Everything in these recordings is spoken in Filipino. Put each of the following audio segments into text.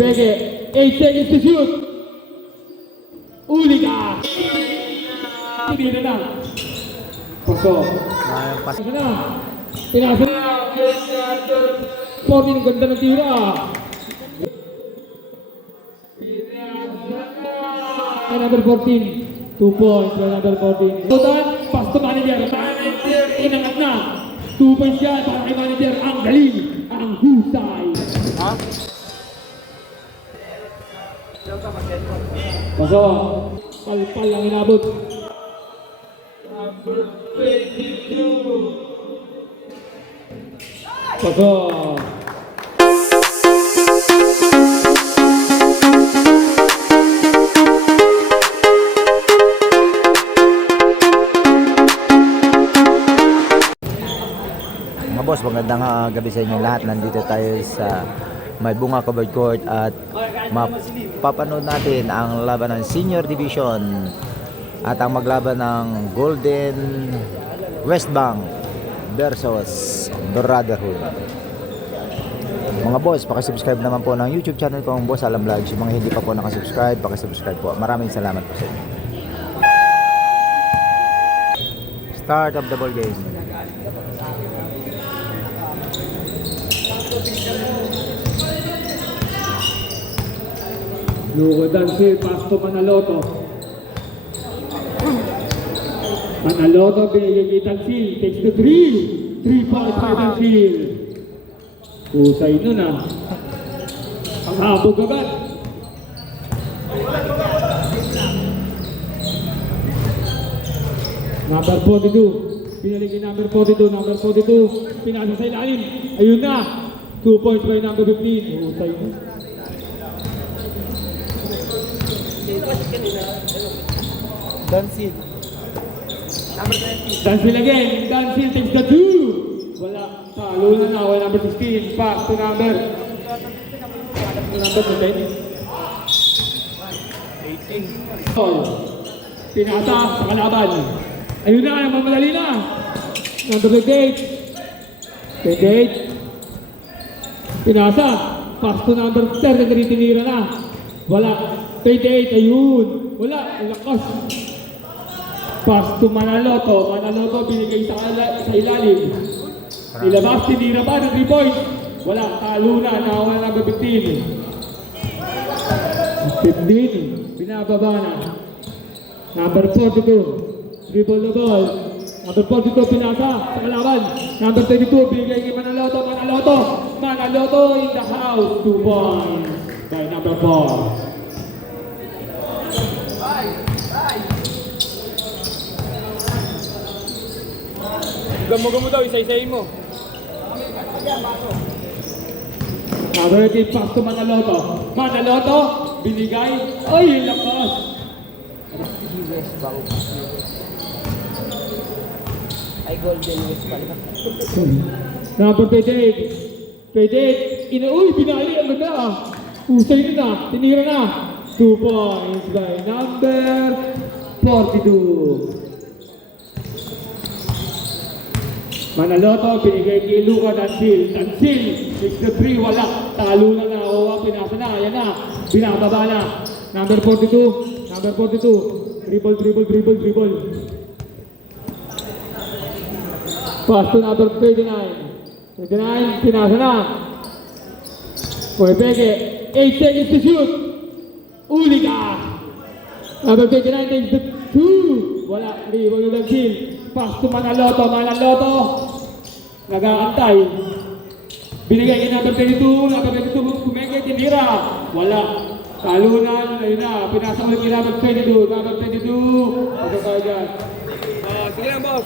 Peke, 8 seconds to shoot. Uli ka! Tinira na. Pasok. Pasok na. Pinasa na. 14, ganda ng tira. Number 14. 2 points for number 14. Total, pass to manager. Manager, inangat na. 2 points yan para kay manager. Ang galing. Ang husay. Ha? Pasok. Palpal lang inabot. Number 22. Pasok. Mga boss, magandang gabi sa inyo lahat. Nandito tayo sa May Bunga Covered Court at mapapanood natin ang laban ng Senior Division at ang maglaban ng Golden West Bank versus Brotherhood. Mga boss, pakisubscribe naman po ng YouTube channel ko, ang Boss Alam Vlogs. Yung mga hindi pa po nakasubscribe, pakisubscribe po. Maraming salamat po sa inyo. Start of the ball game. Lugo Dansil, pass to Manaloto. Manaloto, binigay kay Dansil. Takes the 3. 3 points kay Dansil. Husay nun ah. Panghabog agad. Number 42. Pinalik kay number 42. Number 42. Pinasa sa ilalim. Ayun na. 2 points by number 15. Husay nun. Dansil. Dansil again. Dansil takes the 2. Wala. Talo na na. Wala number 16. Pass to number. Number 10. 18. Pinasa sa kalaban. Ayun na. Mamadali na. Number 28. 28. Pinasa. Pass to number 33. Tinira na. Wala. 28. Ayun. Wala. Lakas. Pass to Manaloto. Manaloto binigay sa ilalim. Ilabas, tinira ba ng 3 points? Wala. Talo na. Nakuha ng 15. 15. Pinababa na. Number 42. Dribble the ball. Number 42. Pinasa sa kalaban. Number 32. Binigay kay Manaloto. Manaloto. Manaloto in the house. 2 points by number 4. Gamo-gamo daw, isa-isayin mo. Number 18, pass to Manaloto. Manaloto, binigay. Ay, lakas. Ay, Golden West pala. Number 28. 28. Uy, binali. Ang ganda ah. Usay na. Tinira na. 2 points by number 42. Manaloto, binigay kay Luka Dansil. Dansil, 6-3, wala. Talo na na, owa, pinasa na, ayan na. Binababa na. Number 42, number 42. Dribble, dribble, dribble, dribble. Pass to number 29. 29, pinasa na. Pwede, 8 seconds to shoot. Uli ka. Number 29 takes the 2. Wala, dribble yung Dansil. Pass to Manaloto. Manaloto. Nag-aantay. Binigay kay number 32. Number 32. Kumengay. Tinira. Wala. Talo na. Ayun na. Pinasa ulit kay number 22. Number 22. Ito tayo dyan. Sige lang, boss.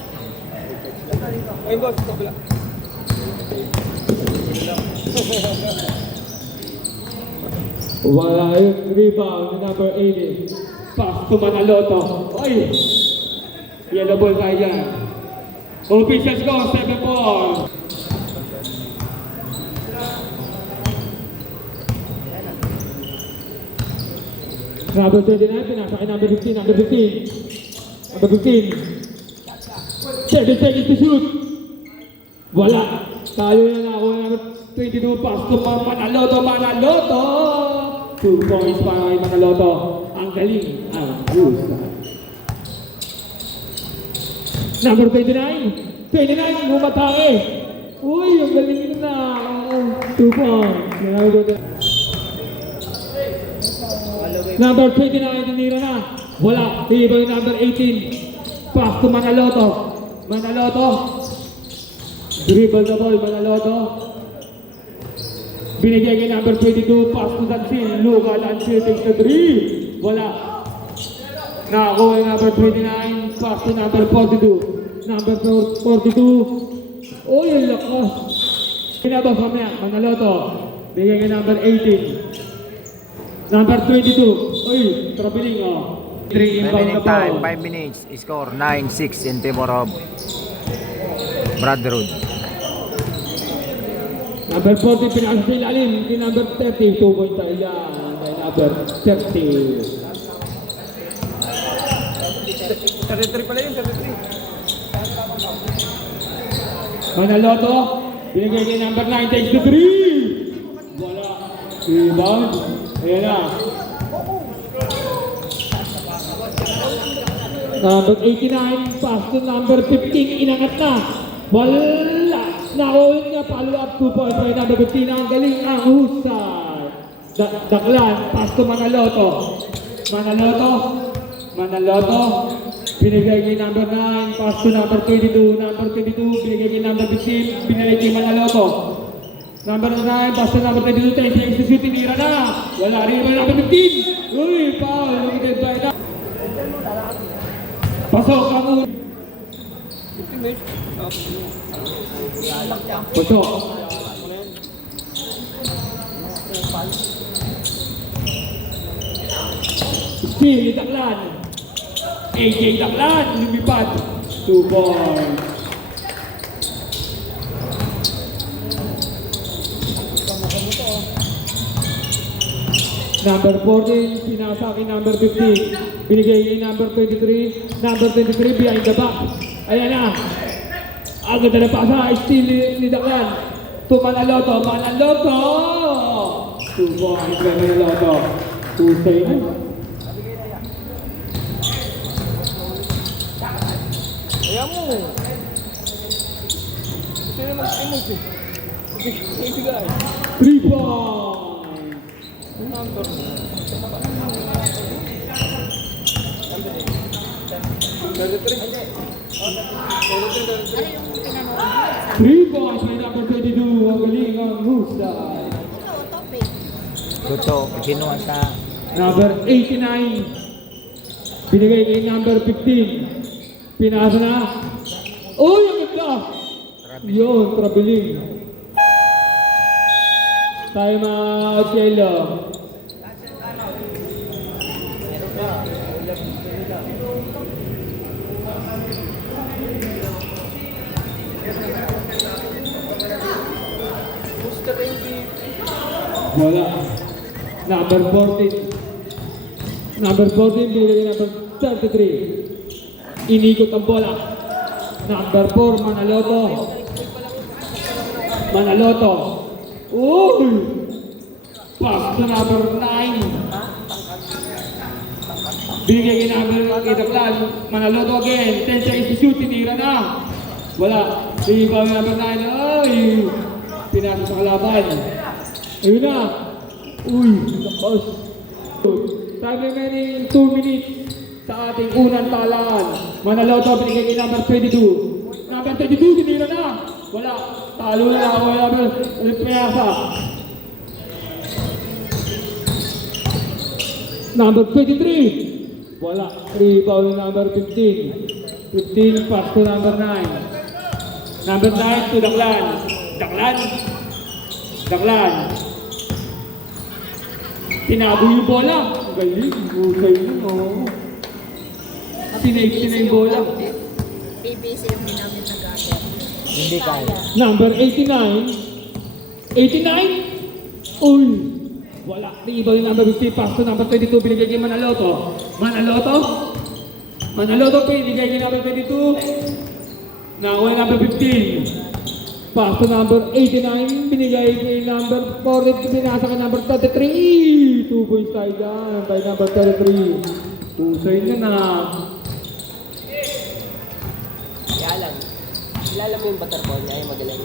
Ayun, boss. Ito pala. Wala yung rebound ni number 80. Pass to Manaloto. Ay! Yellow ball tayo dyan. Official score, 7-4. Number 29, pinasa kay number 15, number 15. Number 15. 7 seconds to shoot. Wala. Tayo na ako number 22, pass to Manaloto, Manaloto. 2 points para kay Manaloto. Ang galing ang husay. Number 29. 29, bumatake. Uy, ang galing na. 2 points. Number 29, tinira na. Wala. Iba yung number 18. Pass to Manaloto. Manaloto. Dribble the ball, Manaloto. Binigay kay number 22. Pass to Dansil. Luka, Dansil takes the 3. Wala. Nakakuha yung number 29. Pass to number 42. Number 42. Oh, yung lakas. Pinabas mamaya, Manaloto. Bigay kay number 18. Number 22. Uy, traveling oh. 3 inbound na Remaining time, ball. 5 minutes. Score 9-6 in favor of Brotherhood. Number 40, pinasa sa ilalim. Kay number 30, 2 points tayo yan. Kay number 30. 33 pala yun, 33. Manaloto, binigay kay number 9, takes the 3. Wala. Rebound. Ayan na. Number 89, pass to number 15, inangat na. Wala. Nakuhin nga, follow up 2 points kay number 15. Ang galing ang husay. Daklan, pass to Manaloto. Manaloto. Manaloto. Binigay kay number 9, pass to number 22. Number 22, binigay kay number 15, binigay kay Manaloto. Number 9, pass to number 22, tayo sa shoot, tinira na. Wala rin ba number 15? Uy, foul, limited by na. Pasok ang un. 15 minutes. Pasok. Steal, Daklan. AJ Daklan, lumipad. 2 points. Number 14, pinasa kay number 15. Binigay kay number 23. Number 23, behind the back. Ayan na. Ang ganda na pasa, steal ni Daklan. To Manaloto, Manaloto! 2 points kay Manaloto. Tuesday na. Kaya mo. Gusto nyo mag-emote eh. Ibigay. 3 points. Ang number mo. 3 points kay number 22. Ang galing ang husay. Tuto, kinuha sa Number 89. Binigay kay number 15. Pinasa na. Uy, ang ganda! Yun, traveling. Time out, Cielo. Wala. Number 14. Number 14, binigay kay number 33. Inikot ang bola. Number 4, Manaloto. Manaloto. Uy! Pass to number 9. Binigay kay number Daklan. Manaloto again. 10 seconds to shoot. Tinira na. Wala. Binigay kay number 9. Ay! Pinasa sa kalaban. Ayun na. Uy! Lakas. Time remaining 2 minutes sa ating unang talaan. Manaloto, binigay kay number 22. Number 22, tinira na. Wala. Talo na ako. Number Piyasa. Number 23. Wala. Rebound yung number 15. 15 pass to number 9. Number 9 to Daklan. Daklan. Daklan. Tinago yung bola. Ang galing. Husay yun, oh. Tinake na yung bola. PBC yung namin nag-gather. hindi kaya. Number 89. 89? Uy! Wala. May iba yung number 50. Pass to number 22. Binigay kay Manaloto. Manaloto? Manaloto binigay kay number 22. Nakuha yung number 15. Pass to number 89. Binigay kay number 40. Binasa kay number 33. 2 2 points tayo dyan by number 33. Pusay na na. Yalan. Kilala mo yung butterball niya, yung magaling.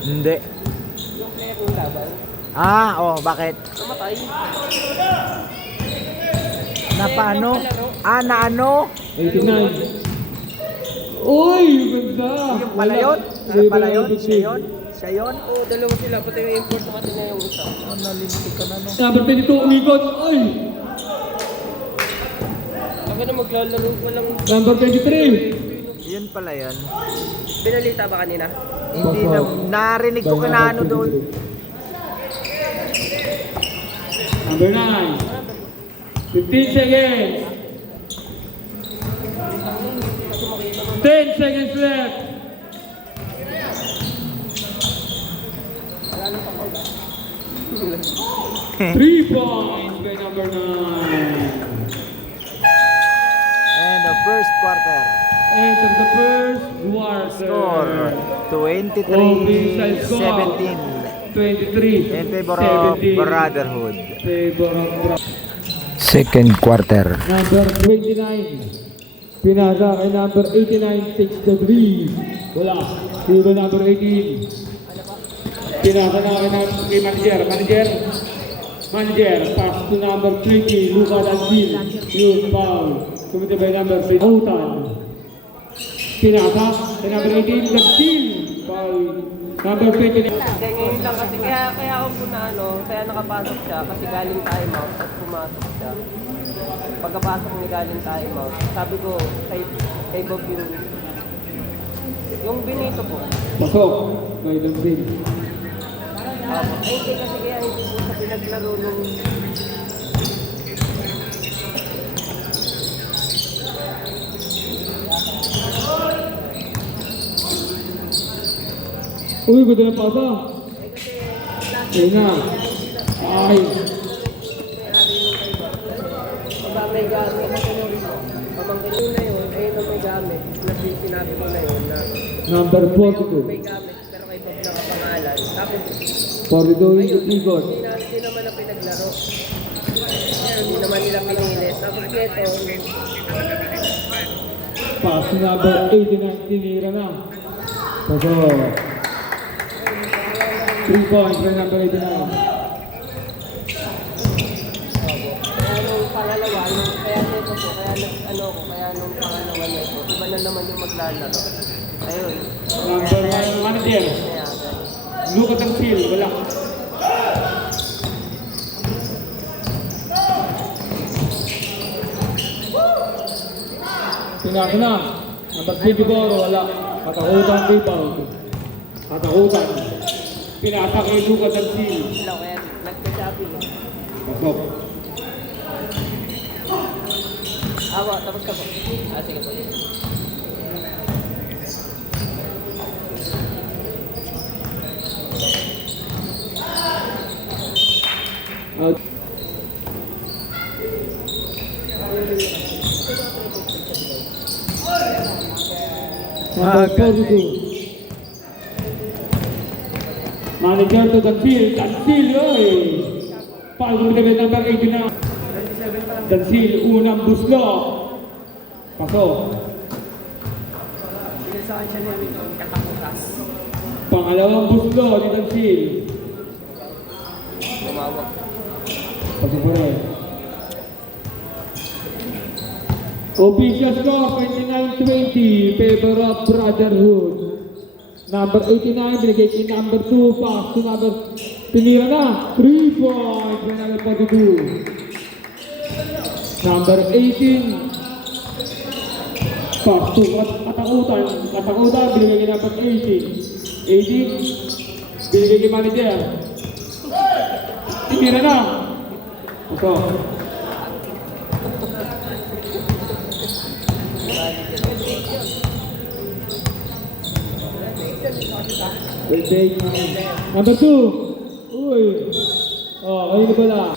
Hindi. Yung player ng laban, Bakit? namatay. Na paano? Na ano? 89. Uy, ganda! Yung pala yun? Siya pala yun? Siya yun? Siya yun? Oo, dalawa sila. Pati yung import natin na yung isa. Nalimiti ka na no. Number 22, umikot. Uy! Ako na maglalaro ko lang. Number 23. Yun pala yun. Binalita ba kanina? Hindi na, narinig ko kina ano doon. Number 9. 15 seconds. 10 seconds left. Wala nang pakol ba? 3 points by number 9. And the first quarter. End of the first quarter. Score Official score. 23-17 23. in favor of 17. Brotherhood. Favor of Second quarter. number 29. Pinasa kay number 89, takes the lead. Wala. Hero number 18. Pinasa na kay manager. Manager, pass to number 20, Luca Dantil. Yun, foul. Committed by number 3, Autan. Pinasa kay number 18, Dantil. Foul. Number 20. Kaya ngayon lang kasi, kaya ako po na kaya nakapasok siya kasi galing time out at pumasok siya. Pagkapasok niya galing time out, sabi ko kay Bob yung Benito po. Pasok. By Dantil. Ay hindi kasi kaya hindi po sa pinaglaro nung Uy, ganda na pasa. Ayun na. Ay. Pag may gamit, pamangkin na yun, ayun na may gamit. Sinabi ko na yun na Number may 42. gamit pero kay Bob nakapangalan. Tapos 42 yung ikot. hindi naman na pinaglaro. Hindi naman nila pinilit. Tapos ito, Pass number 89, tinira na. Pasok. 3 points by number 89. kaya nung pangalawa, kaya nito po, kaya nung pangalawa nito, iba na naman yung maglalaro. Ayun. Number 1 manager. Kaya, Luca Dantil, wala. Pinasa na. Number 24, wala. Katakutan rebound. Katakutan. Pinasa kay Luca Dantil. sila kaya nagkasabi. Pasok. Awa, tapos ka po. Sige po. Out. Number 42. Manager to Dantil. Dantil, oy! Foul with number 89. Dantil, unang buslo. Pasok. Saan siya nila katakutas? Pangalawang buslo ni Dantil. Tumawag. Pasok pa rin. Official score, 29-20, favor of Brotherhood. Number 89, binigay kay number 2, pass to number, tinira na, 3 points, by number 42. Number 18, pass to katakutan, binigay kay number 18. 18, binigay kay manager. Tinira na. Ito. Will take number 2. Uy. Oh, ayun na pala.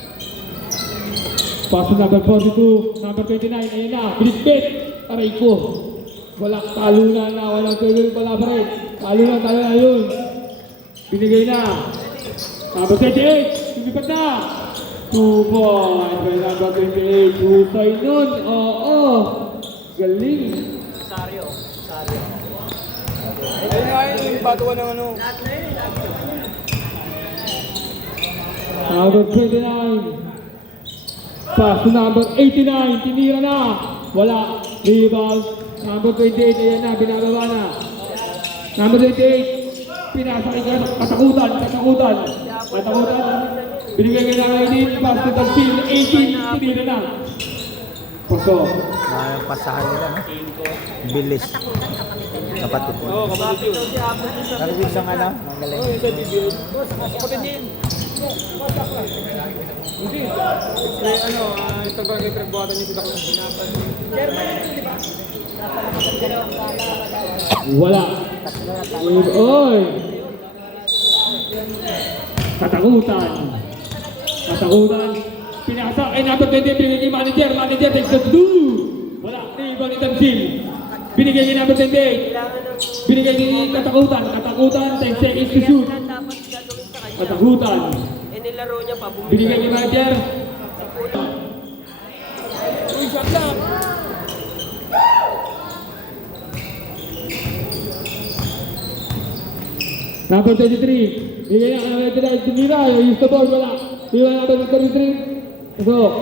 Pass to number 42, number 29, ayun na. Binitbit. Aray ko. Wala, talunan na. Walang tuloy pala pa rin. Talunan yun. Binigay na. Number 28, lumipat na. 2 points by number 28. Husay nun. Oo. Galing. Sario. Ayun nga yung batuan ng ano. Number 29. Pass to number 89. Tinira na. Wala. Rebound. Number 28. Ayan na. Binababa na. Number 28. Pinasa kay katakutan. Binigay kay number 18. Pass to Tansil. 18. Tinira na. Pasok. Ang pasahan nila, no? Bilis. Kapatid mo. Oo, kapatid yun. Narinig siyang ano? Ang galing. Oo, yung sa TV. Kapatid niya yun. Hindi. Ano, ito ba yung pinagbuhatan niyo sa Daklan? Wala. Oy. Katakutan. Pinasa kay number 20. Binigay kay manager. Manager takes the two. Wala. Rebound ni Tansil. Binigay kay number 28. Binigay kay katakutan. Takes seconds to shoot. Yan dapat gagawin sa kanya. Katakutan. Nilaro niya pa. Binigay kay manager. Uy, shot lang! Number 23. Binigay na kay number 23. Tumira. Use the ball. Wala. Binigay number 23. Pasok.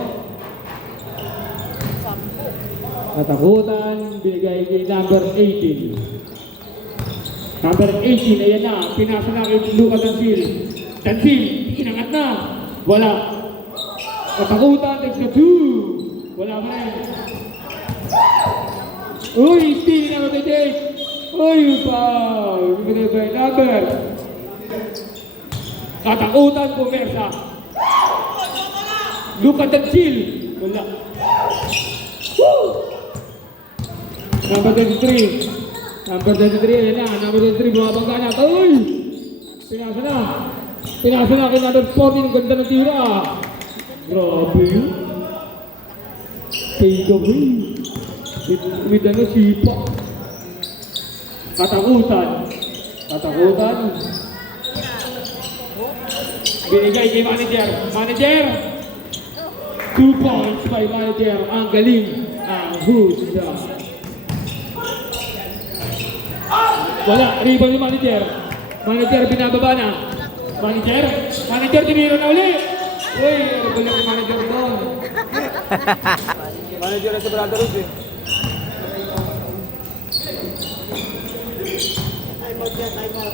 Katakutan. Binigay kay number 18. Number 18. Ayan na. Pinasa na kay Luka Tansil. Inangat na. Wala. Katakutan. Takes the two. Wala pa rin. Uy, stealing number 28. Uy, foul. Binigay by number. Katakutan. Pumersa. Luka Tansil. Wala. Woo! Number 33. Ayan na. Number 33. Bumabangga na. Uy! Pinasa na kay number 14. Ang ganda ng tira. Grabe yun. Takeaway. With ano, sipa. Katakutan. Binigay kay manager. 2 points by manager. Ang galing. Ang husga. Wala. Rebound ni manager. Manager binababa na. Manager tinira na uli. Uy, ano ba lang yung manager doon? Manager na sa Brotherhood eh.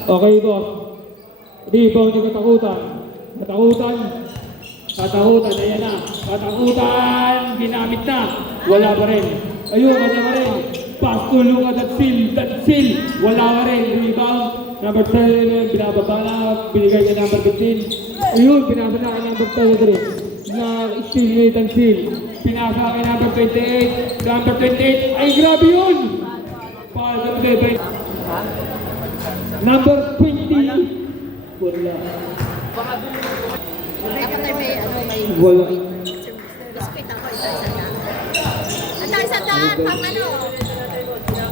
Okay, boss. Rebound yung katakutan. Ayan na. Ginamit na. Wala pa rin. Ayun, wala pa rin. Pass to Luka Tansil. Wala pa rin. Rebound. Number 7, binababa na. Binigay niya number 15. Ayun, pinasa na kay number 33. Na-steal ni Tansil. Pinasa kay number 28. Number 28. Ay, grabe yun! Number 20. Wala. Dapat ay may Wala. respect ako isa-isa na. Ang isang daan, pang ano?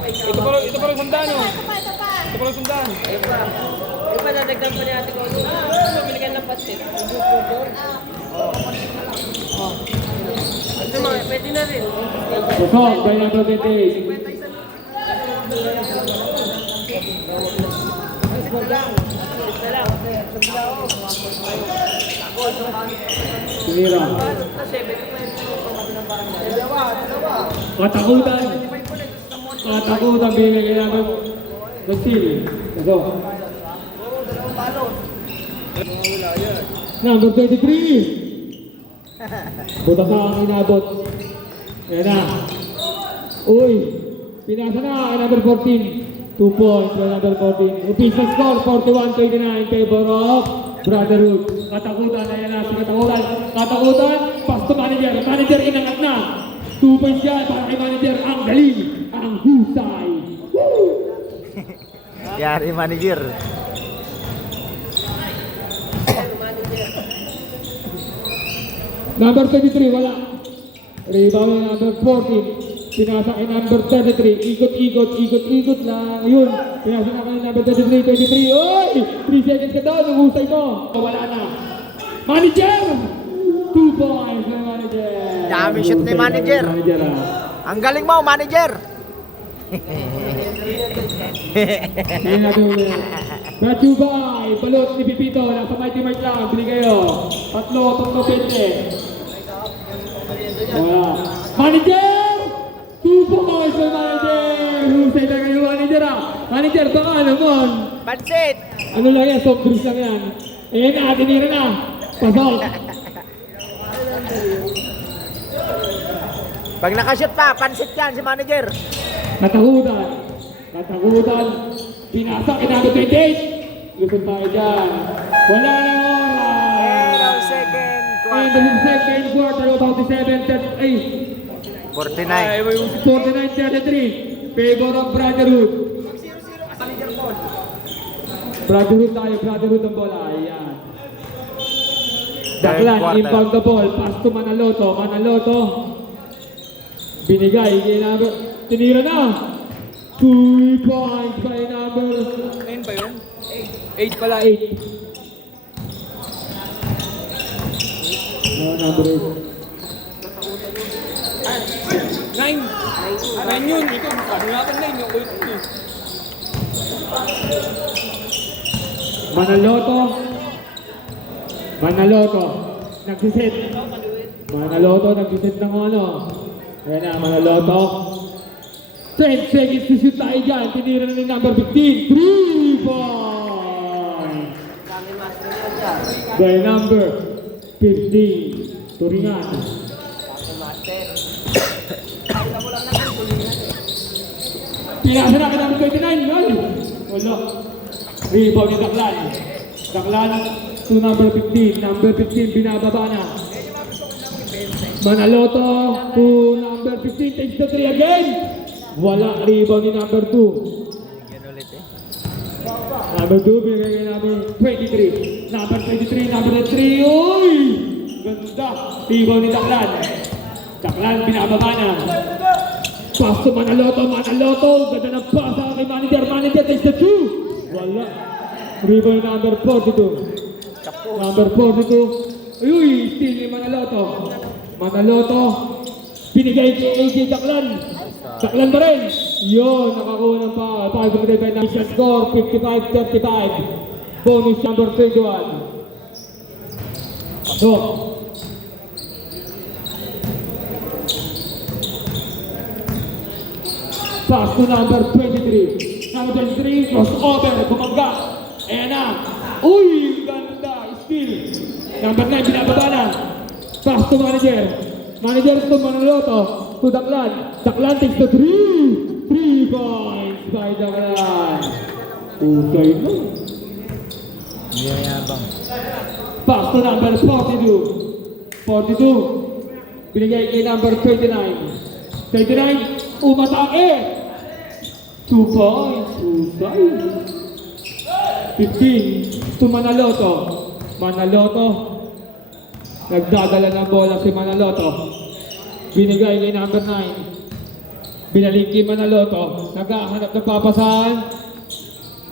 Ito pa rin sandaan oh. Ito pa rin sandaan. Yung pa nadagdag pa ni ate ko. Binigyan ng pastit. Ito mga, pwede na rin. Pasok, by number 28. Tinira. Katakutan binigay kay number Tansil. Pasok. Number 23. Butas na ang inabot. Ayan na. Uy, pinasa na kay number 14. 2 points by number 14. Official score, 41-29 in favor of Brotherhood. Katakutan, ayan na si Katakutan, pass to manager. Manager inangat na. 2 points yan para kay manager. Ang galing, ang husay. Woo! Yari manager. Number 23, wala. Rebound na number 14. Pinasa kay number 33. Ikot lang. Ayun. Pinasa na kay number 23. Oy! 3 seconds ka daw. Nangusay mo. Wala na. Manager! 2 points by manager. Dami shoot ni manager. Manager, ah. Ang galing mo, manager! Ayun na doon. Matubay, balot ni Pipito, nasa Mighty Mart lang, bili kayo. Tatlo, 20. Wala. Manager! 2 points by manager! Husay na kayo, manager, ah. Manager, baka naman. Pansit! Ano lang yan, soft drinks lang yan. Ayan na, tinira na. Pasok. Pag nakashoot pa, pansit yan si manager. Katakutan. Katakutan. Pinasa, kinamit 28. Lusot tayo dyan. Wala na End oras. of second End quarter. of second quarter, about 49. 49-33. Favor of Brotherhood. Brotherhood tayo, Brotherhood ang bola. Ayan. Daklan, quarter. inbound the ball. Pass to Manaloto. Manaloto. Binigay. Tinira na. 2 points by number 9 ba yun? 8 pala, 8. No, number 8. 9! 9 yun! Ito, sabi nga pa 9 yung ulit yun. Manaloto. Manaloto. Nagsiset. Manaloto, nagsiset ng ano. Ayan na, Manaloto. 10 seconds to shoot tayo dyan. Tinira na ni number 15. 3 points. Dami master yan dyan. By number 15. Turingan. Dami master. Kita mo lang natin, tulingan eh. Pinasa na ka number 29. Ay! Wala. Rebound ni Daklan. Daklan to number 15. Number 15 binababa na. Manaloto to number 15. Takes the 3 again. Wala. Rebound ni number 2. Number 2 binigay namin 23. Number 23. Number 3. Uy! Ganda. Rebound ni Daklan. Daklan binababa na. Pass to Manaloto. Manaloto. Ganda ng pass sa aking manager. Manager takes the 2. Wala. Rebound number 42. Number 42. Uy, steal ni Manaloto. Manaloto. Binigay kay AJ Daklan. Daklan pa rin. Yun, nakakuha ng pa. 5 na score. 55-35. Bonus number 21. Pasok. Pass to number 23. Number 23, crossover, bumangga. Ayan na. Uy, ganda. Steal. Number 9, binababa na. Pass to manager. Manager to Manaloto. To Daklan. Daklan takes the 3. 3 points by Daklan. Usay mo. Yayabang. Pass to number 42. 42. Binigay kay number 29. 29. Umatake. 2 points. Usay. 15. To Manaloto. Manaloto. Nagdadala ng bola si Manaloto. Binigay kay number 9. Binalik kay Manaloto. Naghahanap ng papasahan.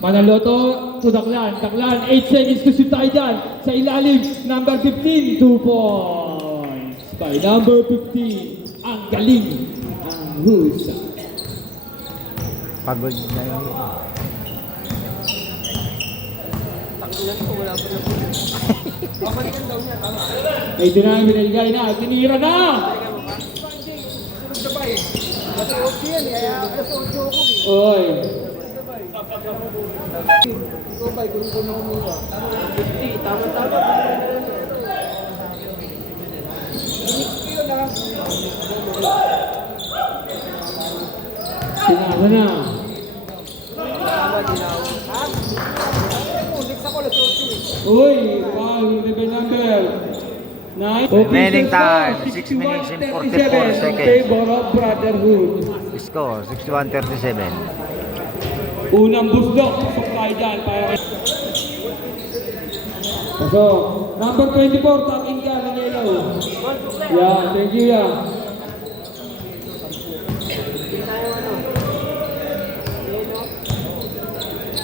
Manaloto to Daklan. Daklan, 8 seconds to shoot tayo dyan. Sa ilalim, number 15, 2 points. By number 15, ang galing. Ang husa. Pagod na yun. Takulan ko, wala pa na po. Babalikan daw niya, tama. Ay, doon na, binigay na. Tinira na! Sunod na ba eh? Kasi 8 yan eh, kaya kasi 8 ako eh. Oy. Ikaw ba, kung ikaw na kumuha. 50, tama-tama. Sinama na. Tama din ako. Next ako, let's 8 eh. Uy, wow, the number 9. Remaining time, 6 minutes and 44 seconds. Favor of Brotherhood. Score, 61-37. Unang busdok, pasok tayo dyan. Pasok. Number 24, taking ka ng yellow. Yeah, thank you, yeah.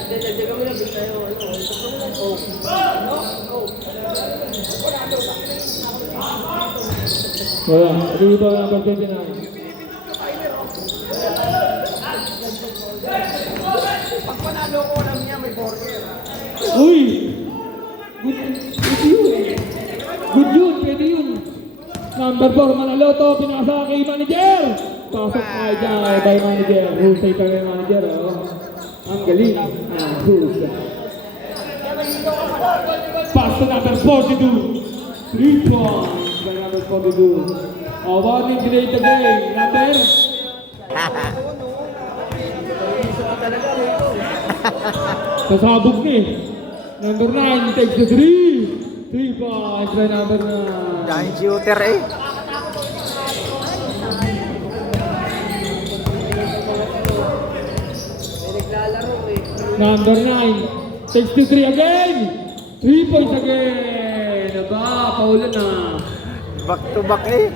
Dagdagan mo lang, bin tayo, ano, Wala. Rebound number 29. Pag panalo ko lang niya, may border. Uy! Good yun. Good yun, pwede yun. Number 4, Manaloto, pinasa kay manager. Pasok kay Jai by manager. Husay pa kay manager. Oh. Ang galing. Husay. Pass to number 42. 3 points by number 42. Warning, delay the game. Number? Sasabog ni. Number 9 takes the 3. 3 points by number 9. Giant shooter eh. Number 9 takes the 3 again. 3 points again. Aba, paulo na. Back to back eh.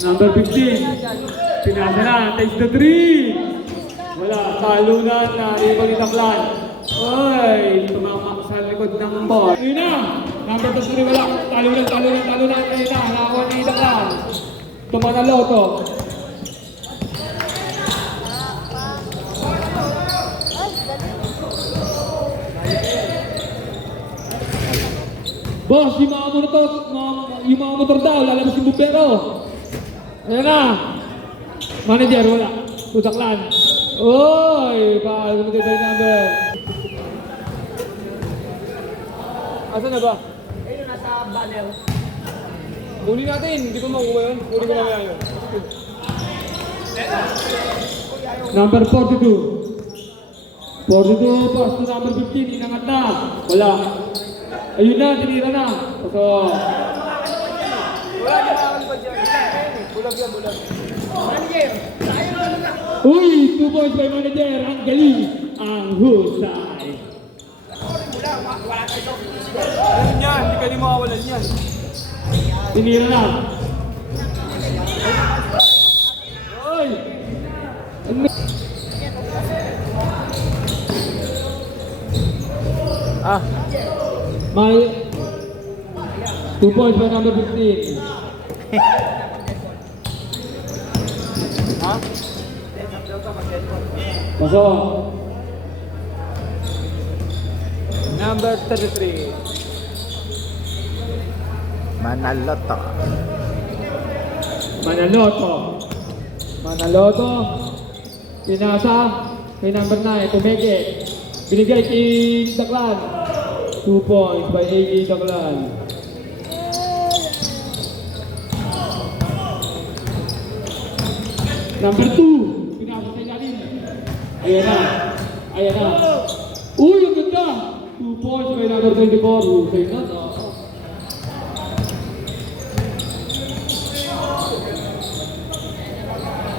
Number 15. Pinasa na. Takes the 3. Wala. Talunan na. Ribang ni Taklan. Oy, tumama sa likod ng ball. Yun na. Number 2 wala. Talunan. Ayun na. Nakakuha ni Taklan. Tumanaloto. Boss, yung mga motor daw, lalabas yung bumbero. Ayan na. Manager, wala. Tutaklan. Oy, paano mo tayo number? Asan na ba? Ayun, nasa banner. Huli natin, hindi ko makuha yun. Huli ko mamaya yun. Number 42. 42, pass to number 15, inangat na. Wala. Ayun na, tinira na. So, Wala na naman ba dyan? Bulag yan, bulag. Manager! uy, 2 points by manager. Ang galing. Ang husay. Alam yan, hindi pwede makawalan yan. Tinira na. Uy! Ah, May 2 points by number 15. Ha? Pasok. Number 33. Manaloto. Manaloto. Pinasa kay number 9, Tumeke. Binigay kay Taklan. 2 points by A.K. Taklan. Number 2, pinasa sa ilalim. Ayan na. Uy, ang ganda. 2 points by number 24. Husay na.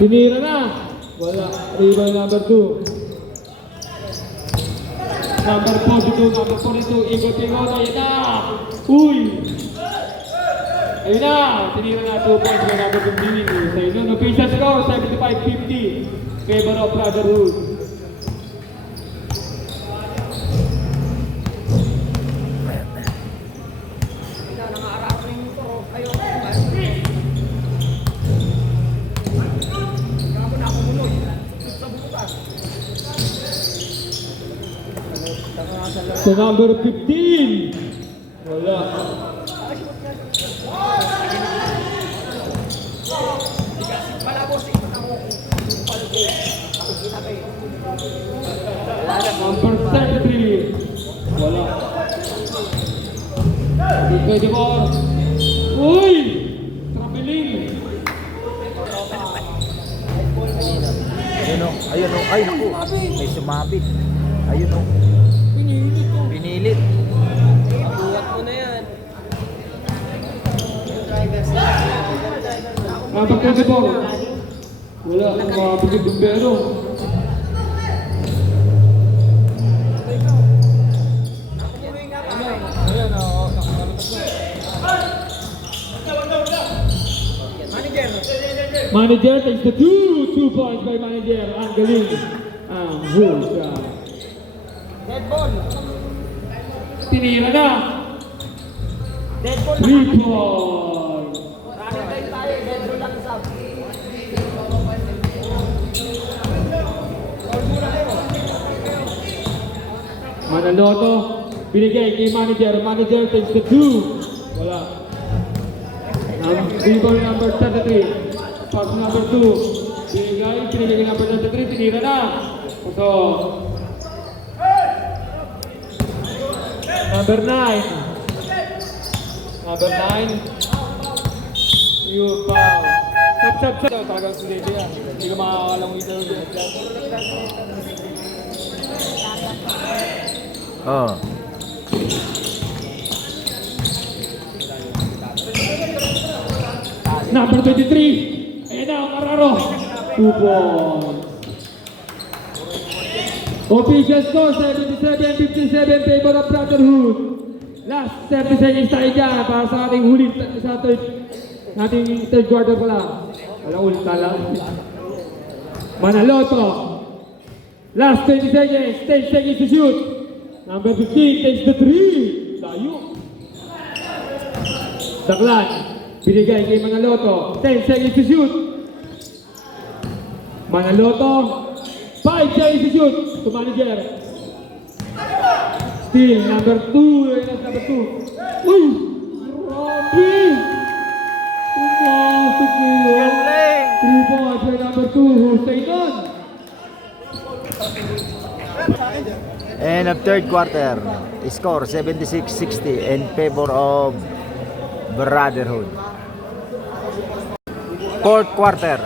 Tinira na. Wala. Rebound number 2. Number 42. Ikot. Ayan na. Uy. Ayun na. Tinira na 2 points by number 15. Sa inyo. Official score, 75-50. Favor of Brotherhood. So number 15. Wala. Number 33. Wala. Pwede mo. Uy! Traveling. ayun o. Ay, naku. May sumabit. Ayun o. Pinilit. Buwat mo na yan. Number 24. Wala. Ang mga bumbero. Manager takes the 2 points by manager. Ang galing. Ang husay. Dead ball. tinira na. Dead ball 3 points. Running time tayo, dead ball lang sub. Manaloto, binigay kay manager. Manager takes the 2. Wala. Rebound number 33. Pass number 2. Binigay kay number 33. Tinira na. So, number 9. Number 9. You foul. Sab. Talagang si Dede yan. Hindi ka makakalang ito. Oh. Number 23. Ayan na, ang Araro. 2 points. Official score, 77-57 favor of Brotherhood. Last 30 seconds tayo dyan para sa ating huling sa third quarter pala. Walang ulit tala. Manaloto. Last 20 seconds, 10 seconds to shoot. Number 15 takes the 3. Tayo. Daklan. Binigay kay Manaloto. 10 seconds to shoot. Manaloto. 5 seconds to shoot. To manager. Still, number 2. Number 2. Uy! Grabe! Pumasok niyo. 3 points by number 2. Hussein nun. End of third quarter. Score 76-60 in favor of Brotherhood. Fourth quarter.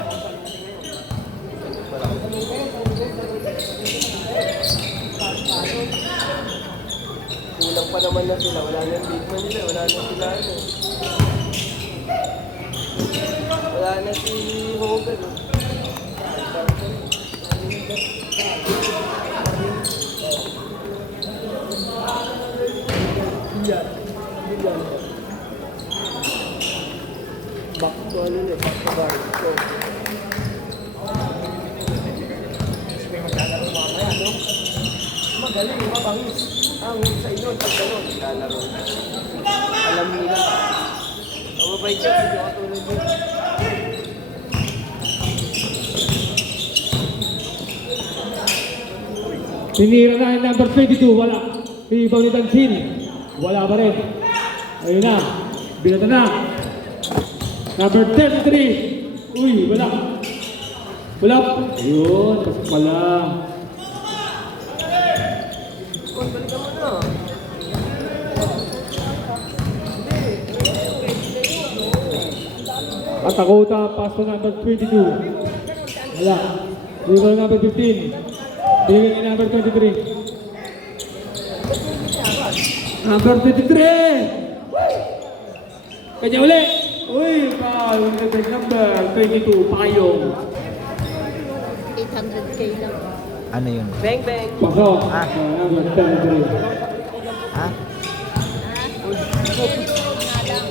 Kulang pa naman na sila. Wala na yung big man nila. Wala na sila ano. Wala na si Hogan. Back to ano niya. Back to bar. So, magaling, mabangis. Ang sa inyo, pag gano'n, lalaro. Alam nila. Mababait siya, hindi ako tulad yun. Tinira na yung number 22, wala. Rebound ni Dansin. Wala pa rin. Ayun na. Binata na. Number 33. Uy, wala. Wala. Ayun, pasok pala. Balikan mo na. Atakota, pass to number 22. Wala. Rebound number 15. Bigay ni number 23. Number 23! Kanya uli! Uy, foul! Nag-take number 22, Payong. 800K lang. Ano yun? Bang, bang. Pasok. Ah. Number 23. Ha? Nga lang.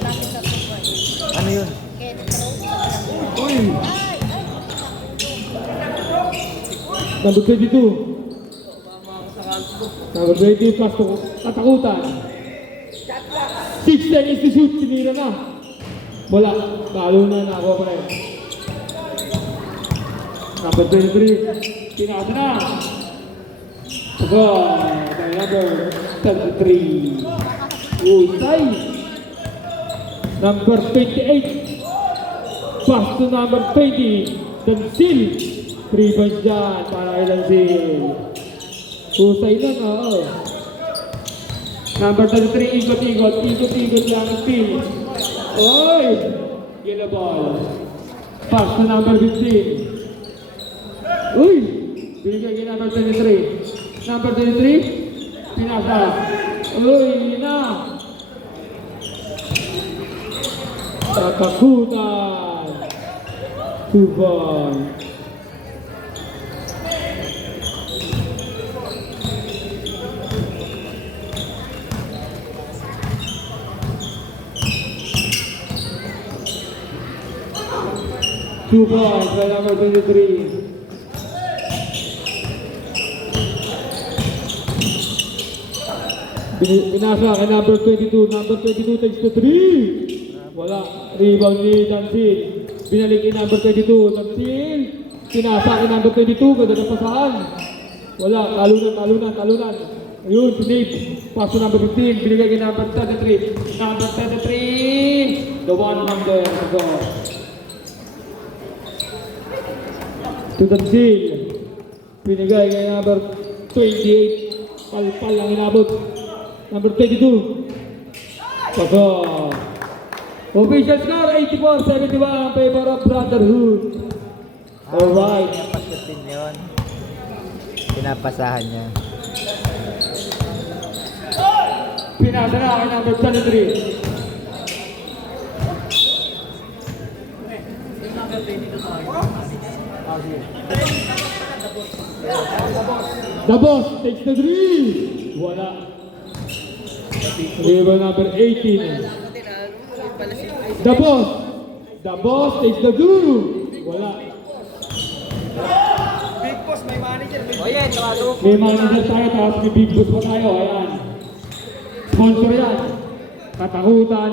Malapit sa support. Ano yun? Uy! Number 22. Number 20 plus to katakutan. 6 seconds to shoot. Sinira na. Wala. Talo na ako pa rin. Number 23. Pinasa na. Ako. Number 33. Usay. Number 28. Pass to number 20. Dansil. 3 points dyan para kay Dansil. Usay na na. Number 33, ikot-ikot. Ikot-ikot lang ang pin. Oy! Get the ball. Pass to number 15. Uy! Binigay kay number 23. Number 23. Pinasa. Uy! Na! Katakutan. 2 points. Two points by number 23. Pinasa kay number 22. Number 22 takes the 3. Wala. Rebound ni Dansil. Binalik kay number 22. Dansil. Pinasa kay number 22. Ganda na pasahan. Wala. Talunan. Ayun, sinip. Pass to number 15. Binigay kay number 33. Number 33. The one number to go. To Dansil. Binigay kay number 28. Palpal ang inabot. Number 22. Pasok. Official score 84-71 in favor of Brotherhood. Alright. Pinapasot din yun. Pinapasahan niya. Pinasa na kay number 23. The boss takes the 3. Wala. Rebound number 18. The boss takes the 2. Wala. Big boss, may manager. O yan, trado. May manager tayo, tapos may big boss pa tayo. Ayan. Sponsor yan. Katakutan.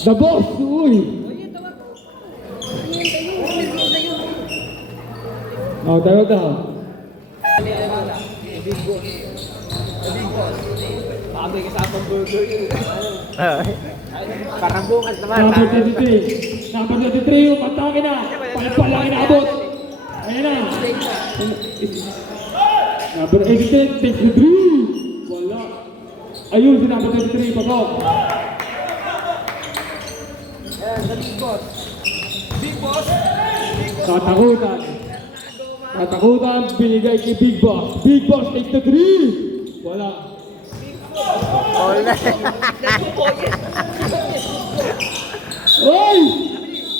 The boss, uy. Tayo daw. Pakabay ka sa atong burger yun. Parang bukas naman. Number 23. Number 23 yung patake na. Palpal ang inabot. Ayan na. Number 18, takes the 3. Wala. Ayun si number 23, pagod. Big boss. Katakutan, binigay kay Big Boss. Big Boss takes the 3. Wala. All na. Oy!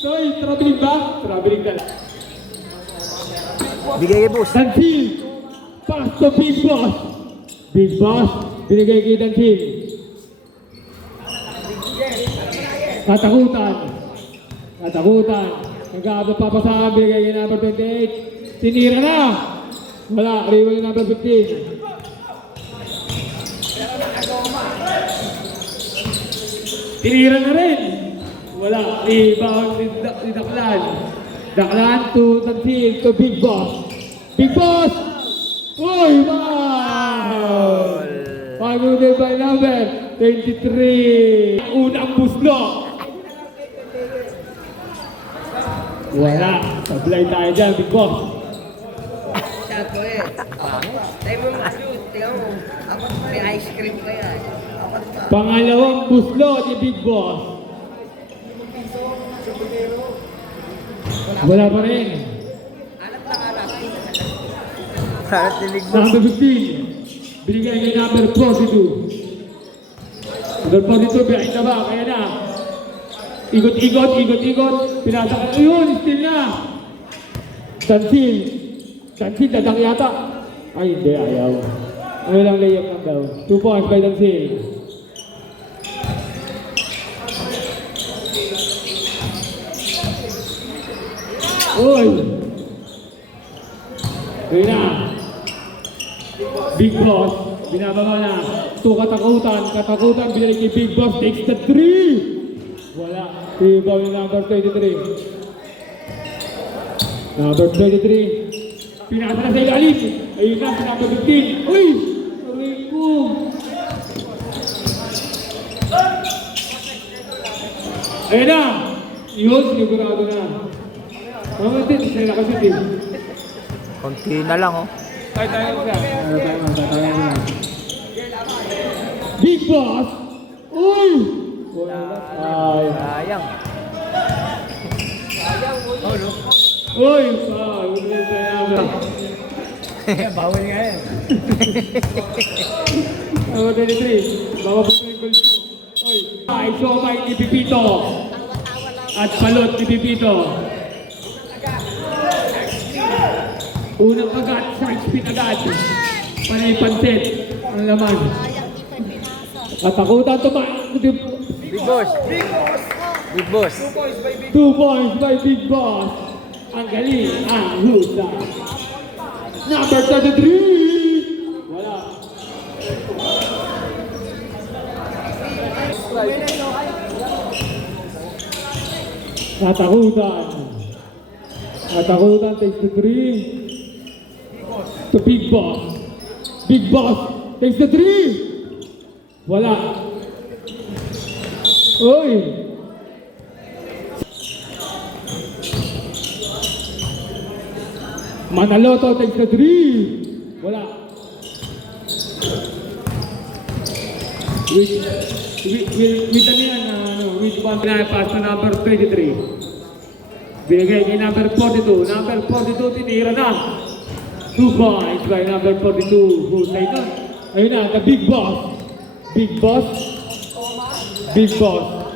Soy, traveling ba? Traveling ka. Bigay kay boss. Dantil. Pass to Big Boss. Big Boss, binigay kay Dantil. Katakutan. Nag-aabot papasahan, binigay kay number 28. Tinira na. Wala, rebound yung number 15. Tinira na rin. Wala, rebound ni Daklan. Daklan to Dantil to Big Boss. Big Boss! Uy, wow! Pagugil by number 23. Unang buslo. Wala. Sablay tayo dyan, Big Boss. Shato eh. Tayo mo mag-shoot. Tingnan mo. May ice cream pa yan. Pangalawang buslo ni Big Boss. Wala pa rin. Parang tinig boss. Number 15. Binigay kay number 42. Number 42, behind the back. Kaya na. Ikot. Pinasa ka. Ayun, still na. Dansil, dadak yata. Ay, hindi, ayaw. Ano lang layup lang daw. 2 points by Dansil. Uy! Ayun na. Big Boss, binababa na. To katakutan, binalik kay Big Boss, takes the 3. Wala. Rebound yung number 23. Number 33. Pinasa na sa ilalim. Ayun na, si number 15. Uy! Aray ko. Ayun na. Yun, sigurado na. Mga din, isa na kasi din. Konti na lang oh. Tayo na. Big Boss! Uy! Ay. Sayang. Uy! Sayang. Bawal nga yan. Number 23. Baka po yung goals mo. Uy! Ay, somay ni Pipito. At balot ni Pipito. Unang agad, side spin agad. Panay pansit. Ang laman. Katakutan tumaan. Big boss. 2 points by Big 2 points by Big Boss. Ang galing, ang huda. Number 33. Wala. Natakutan. Natakutan takes the 3. To Big Boss. Big Boss takes the 3. Wala. Uy. Manaloto takes the 3. Wala. With ano yan, with one pass to number 23. Binigay kay number 42. Number 42, tinira na. 2 points by number 42. Husay nun. Ayun na, the Big Boss. Big Boss. Big Boss.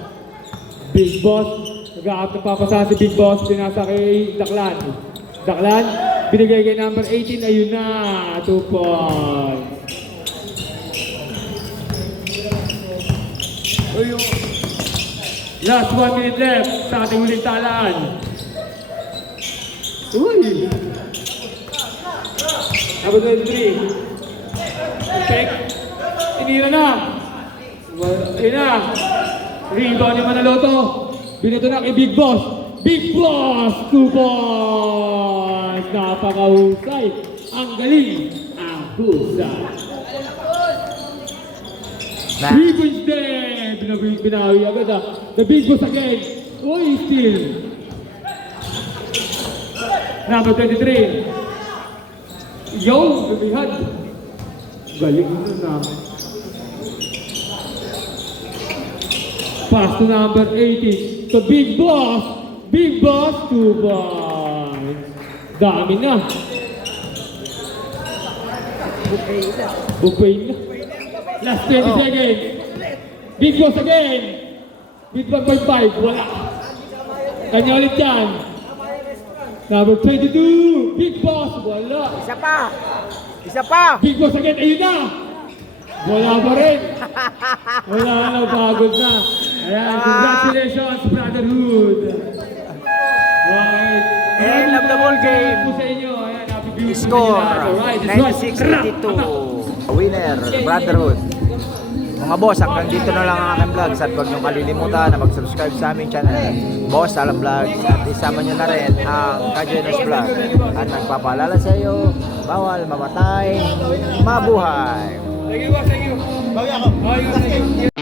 Big Boss. Nag-aapapasa si Big Boss. Pinasa kay Daklan. Daklan. Binigay kay number 18. Ayun na. 2 points. Last 1 minute left sa ating huling talaan. Uy! Number 23. Check. Tinira na. Ayun na. Rebound yung Manaloto. Binato na kay Big Boss. Big Boss! 2 points! Napakahusay. Ang galing. Ang husay. 3 points din. Binawi agad ah. The Big Boss again. Uy, still. Number 23. Yo, bibihad. Galing na na. Pass to number 80. To Big Boss. Big Boss, 2 points. Dami na. Buffet na. Last 20 seconds. Big Boss again. With 1.5. Wala. Kanya ulit yan. Number 22. Big Boss. Wala. Isa pa! Isa pa! Big Boss again. Ayun na. Wala pa rin. Wala na. Pagod na. Ayan. Congratulations, Brotherhood. Okay. End of the ball game. Po sa inyo. Ayan. Happy viewing po Score sa inyo. Alright. It's right. 96-82. Winner, Brotherhood. Mga boss, hanggang dito na lang ang aking vlogs at huwag niyong kalilimutan na mag-subscribe sa aming channel, Boss Alam Vlogs, at isama niyo na rin ang Kajenos Vlog at nagpapaalala sa iyo, bawal mamatay, mabuhay. Thank you, boss. Thank you. Bawal ako.